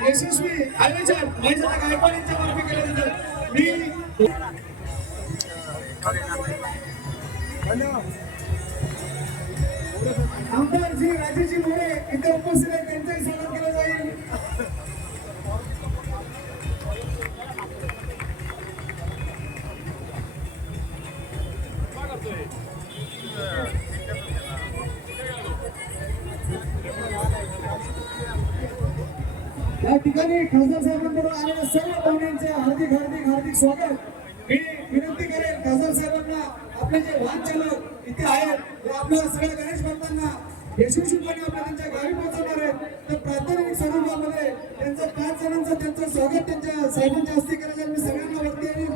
यशस्वी आयोजन महिला गायकवाड यांच्या आमदार जी राजेजी मोरे इथे उपस्थित आहेत. त्यांचाही सन्मान केला ठिकाणी खासदार साहेबांबरोबर आलेल्या सर्व पाहुण्यांचे हार्दिक हार्दिक हार्दिक स्वागत. मी विनंती करेन खासदार साहेबांना आपले जे वाहन चालक इथे आहेत ते आपल्या सगळ्या गणेश भक्तांना यशस्वीपणे आपल्या त्यांच्या गावी पोहोचवणार आहेत. तर प्राथमिक स्वरूपामध्ये त्यांचं पाच जणांचं त्यांचं स्वागत त्यांच्या साहेबांच्या हस्ते करायचं मी सगळ्यांना वरती आणि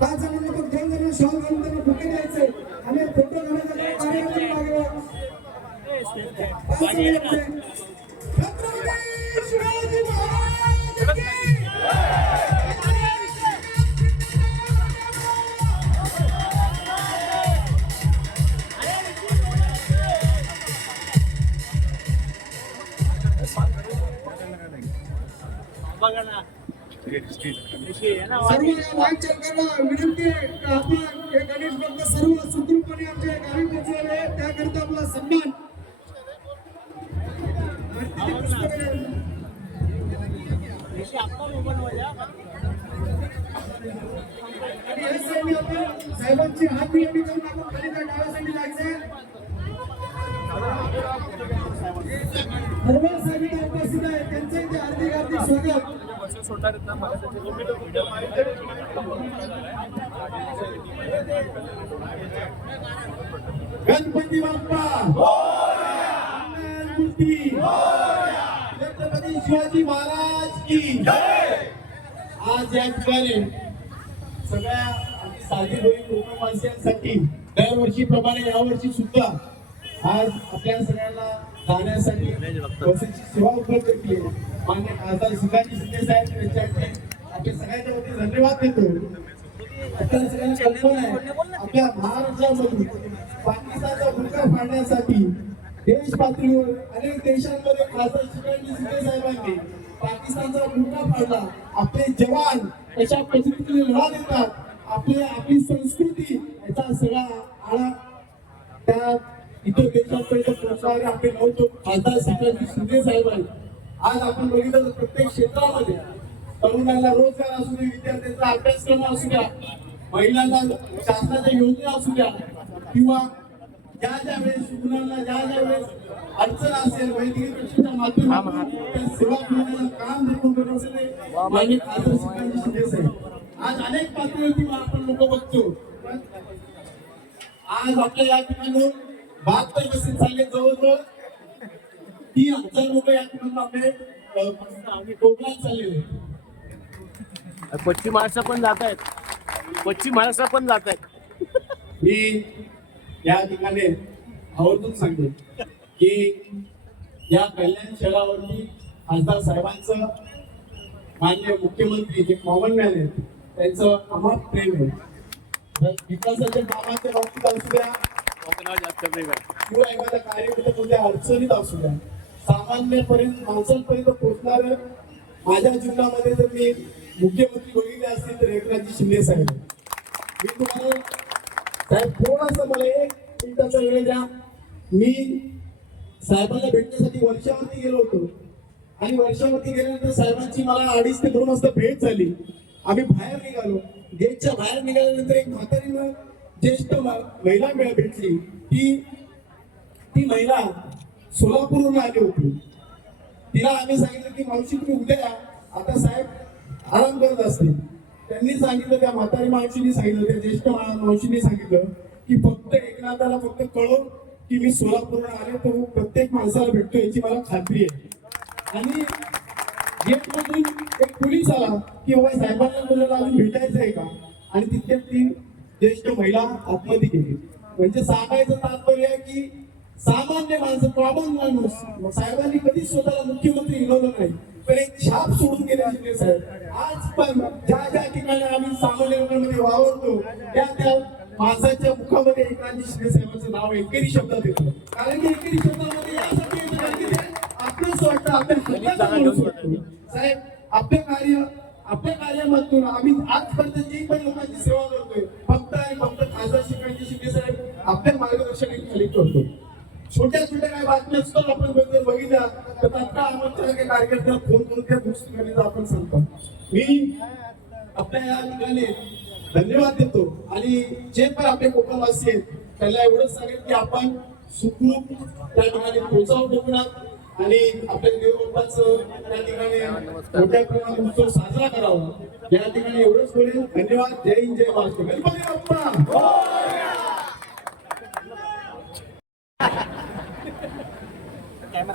पाच जणांना पण दोन जण शॉल घालून त्यांना फुके द्यायचे आणि फोटो काढायचा कार्यक्रम मागे पाच विनंती आहे की आपण हे गणेश भक्त सर्व सुखरूपणे आमच्या गावी पोहोचलेले आहे. त्याकरिता आपला सन्मान. आणि तिथे पुष्पगुच्छ आणि या साईडने आपण साहेबांची हात मिळवणी करून आपण खाली त्या डाव्या साईडने हार्दिक हार्दिक स्वागत गणपती बाप्पा छत्रपती शिवाजी महाराज की आज या ठिकाणी सगळ्या साधी होईल दरवर्षी प्रमाणे यावर्षी सुद्धा आज आपल्या सगळ्यांना जाण्यासाठी बसेसची सेवा उपलब्ध केली आहे. मान्य खासदार सुखाजी शिंदे साहेब यांच्याकडे आपल्या सगळ्यांच्या वतीने धन्यवाद देतो. आपल्या सगळ्यांना कल्पना आहे आपल्या महाराष्ट्रामधून पाकिस्तानचा भूमिका फाडण्यासाठी देश पातळीवर अनेक देशांमध्ये खासदार शिवाजी शिंदे साहेबांनी पाकिस्तानचा भूमिका फाडला. आपले जवान कशा पद्धतीने लढा देतात आपली आपली संस्कृती याचा सगळा आळा त्या इथे देशांपर्यंत पोहोचणारे आपले नव्हतो खासदार शिवाजी शिंदे साहेब आहेत आज आपण बघितलं तर प्रत्येक क्षेत्रामध्ये तरुणांना रोजगार असू दे विद्यार्थ्यांचा अभ्यासक्रम असू द्या महिलांना शासनाच्या योजना असू द्या किंवा ज्या ज्या वेळेस रुग्णांना ज्या ज्या वेळेस अडचण असेल वैद्यकीय शिक्षणाच्या माध्यमातून सेवा पुरवण्याचं काम देखून करत असेल माननीय खासदार शिवाजी शिंदे साहेब. आज अनेक पातळीवरती आपण लोक बघतो. आज आपल्या या ठिकाणी बहात्तर बसेस चालले जवळजवळ. तीन हजार लोक या ठिकाणी आपले अं, कोकणात चाललेले. पश्चिम महाराष्ट्र पण जात आहेत. पश्चिम महाराष्ट्र पण जात आहेत. मी या ठिकाणी आवर्जून सांगतो की या कल्याण शहरावरती खासदार साहेबांचं मान्य मुख्यमंत्री जे कॉमन मॅन आहेत त्यांचं अमाप प्रेम आहे. विकासाच्या कामाच्या बाबतीत असू द्या किंवा एखाद्या कार्यकर्ते कोणत्या अडचणीत असू द्या सामान्यपर्यंत माणसांपर्यंत पोहोचणार माझ्या जीवनामध्ये जर मी मुख्यमंत्री बघितले असतील तर एकनाथजी शिंदे साहेब. मी तुम्हाला साहेब थोडासा मला एक मिनिटाचा वेळ द्या. मी साहेबांना भेटण्यासाठी वर्षावरती गेलो होतो. आणि वर्षावरती गेल्यानंतर साहेबांची मला अडीच ते दोन वाजता भेट झाली. आम्ही बाहेर निघालो. गेटच्या बाहेर निघाल्यानंतर एक म्हातारी ज्येष्ठ महिला मिळ- भेटली. ती ती महिला सोलापूरहून आली होती. तिला आम्ही सांगितलं की मावशी तुम्ही उद्या या. आता साहेब आराम करत असतील. त्यांनी सांगितलं त्या म्हातारी मावशीने सांगितलं त्या ज्येष्ठ मा- मावशीने सांगितलं की फक्त एकनाथाला फक्त कळव की मी सोलापूरला आले तर प्रत्येक माणसाला भेटतो याची मला खात्री आहे. आणि गेटमधून एक पोलीस आला की बाबा साहेबांना मुलाला अजून भेटायचं आहे का? आणि तिथे ती ज्येष्ठ महिला आत्महत्या गेली. म्हणजे सांगायचं तात्पर्य आहे की सामान्य माणसं कॉमन माणूस साहेबांनी कधीच स्वतःला मुख्यमंत्री हिलवलं नाही. पण एक छाप सोडून गेले साहेब. आज पण ज्या ज्या ठिकाणी आम्ही सामान्य लोकांमध्ये वावरतो त्या त्या माणसाच्या मुखामध्ये एकनाथजी शिंदे साहेबांचं नाव एकेरी शब्दात येतं. कारण की एकेरी शब्दामध्ये यासाठी येतं कारण की ते आपलंच वाटतं आपल्या साहेब आपलं कार्य आपल्या कार्यामधून आम्ही आजपर्यंत जी पण लोकांची सेवा करतोय आपल्या मार्गदर्शनाखाली करतो. छोट्या छोट्या काही बातम्या असतात आपण जर बघितल्या. तर तात्काळ आमच्या काही कार्यकर्त्याला फोन करून त्या गोष्टी आपण सांगतो. मी आपल्या या ठिकाणी धन्यवाद देतो. आणि जे पण आपले कोकणवासी आहेत त्यांना एवढंच सांगेल की आपण सुखरूप त्या ठिकाणी पोहोचावं कोकणात आणि आपल्या देवबाप्पाचं त्या ठिकाणी मोठ्या प्रमाणात उत्सव साजरा करावा. या ठिकाणी एवढंच बोलेल धन्यवाद. जय हिंद जय महाराष्ट्र. गणपती बाप्पा!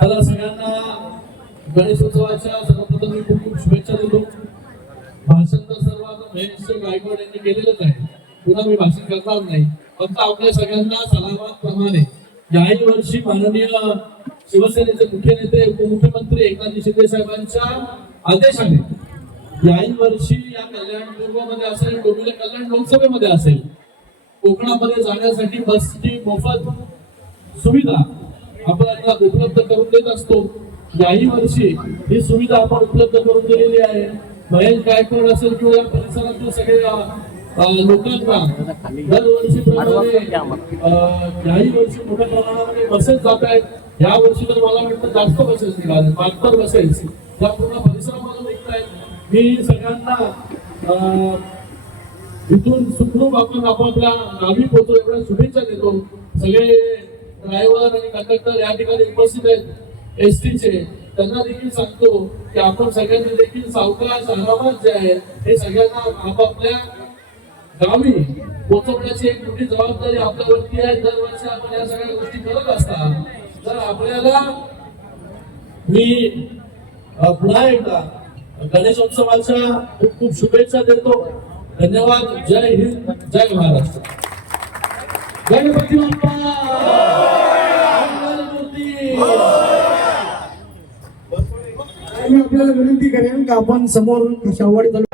मला सगळ्यांना गणेशोत्सवाच्या सर्वप्रथम मी खूप खूप शुभेच्छा देतो. भाषण तर सर्व आता महेश गायकवाड यांनी केलेलंच आहे. पुन्हा मी भाषण करणार नाही. फक्त आपल्या सगळ्यांना सलामाप्रमाणे याही वर्षी माननीय शिवसेनेचे मुख्य नेते उपमुख्यमंत्री एकनाथ शिंदे साहेबांच्या आदेशाने याही वर्षी या कल्याण पूर्वमध्ये असेल डोंबिवली कल्याण लोकसभेमध्ये असेल कोकणामध्ये जाण्यासाठी बसची मोफत सुविधा आपल्याला उपलब्ध करून देत असतो. याही वर्षी ही सुविधा आपण उपलब्ध करून दिलेली आहे. महेश गायकवाड असेल किंवा या सगळ्या लोकांना दरवर्षी अं, याही वर्षी मोठ्या प्रमाणामध्ये बसेस जात आहेत. या वर्षी तर मला वाटतं जास्त बसेस निघाले. बहात्तर बसेस त्या पूर्ण परिसरामधून निघत आहेत. मी सगळ्यांना अं, इथून सुखरूप आपण आपापल्या गावी पोहोचू. एवढ्या शुभेच्छा देतो. सगळे ड्रायव्हर आणि कंडक्टर या ठिकाणी उपस्थित आहेत. एस चे त्यांना देखील सांगतो की आपण सगळ्यांनी देखील सावकाश आरामात जे आहे हे सगळ्यांना आपापल्या गावी पोहोचवण्याची एक मोठी जबाबदारी आपल्यावरती आहे. दरवर्षी आपण या सगळ्या गोष्टी करत असतात तर आपल्याला मी पुन्हा एकदा गणेशोत्सवाच्या खूप खूप शुभेच्छा देतो. धन्यवाद. जय हिंद. जय महाराष्ट्र. गणपती बाप्पा! मी आपल्याला विनंती करेन का आपण समोर शाहवाडी